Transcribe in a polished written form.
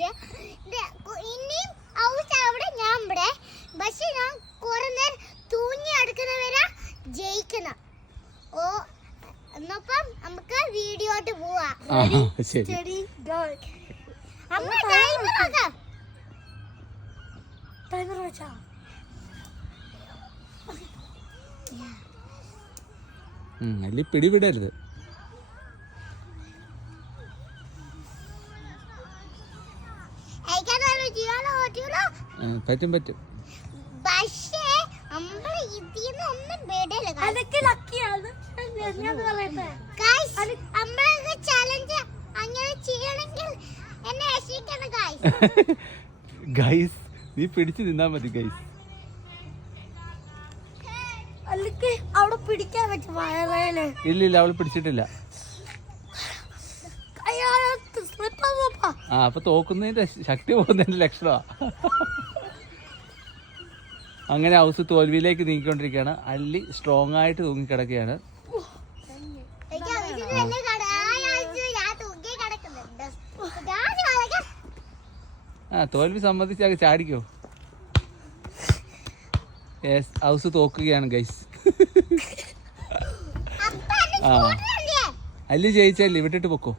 Challenge. ഇനിയും അവിടെ ഞാൻ ഇവിടെ, പക്ഷെ ഞാൻ കുറെ നേരം തൂങ്ങി അടുക്കുന്നവരെ ജയിക്കണം. ഓ എന്നപ്പം നമുക്ക് വീഡിയോട്ട് പോവാം. അല്ലി പിടിവിടരുത്. പറ്റും പറ്റും. പക്ഷേ നമ്മള് ഇതിന്നൊന്നും വിടല. അതൊക്കെ ലക്കിയാണ്. നമ്മളെ ചാലഞ്ച് അങ്ങനെ ചെയ്യണമെങ്കിൽ എന്നെ രക്ഷിക്കണം ഗൈസ്. ഗൈസ് നീ പിടിച്ചു നിന്നാ മതി ഗൈസ്. അവിടെ പിടിക്കാൻ പറ്റും. ഇല്ല അവള് പിടിച്ചിട്ടില്ല. അപ്പൊ തോക്കുന്നതിന്റെ ശക്തി പോകുന്നതിന്റെ ലക്ഷണമാ. അങ്ങനെ ഹൗസ് തോൽവിയിലേക്ക് നീങ്ങിക്കൊണ്ടിരിക്കുകയാണ്. അല്ലി സ്ട്രോങ് ആയിട്ട് തൂങ്ങിക്കിടക്കുകയാണ്. തോൽവി സംബന്ധിച്ച് ചാടിക്കോ. House തോക്കുകയാണ് guys. അല്ലി ജയിച്ചല്ലേ, വിട്ടിട്ട് പൊക്കോ.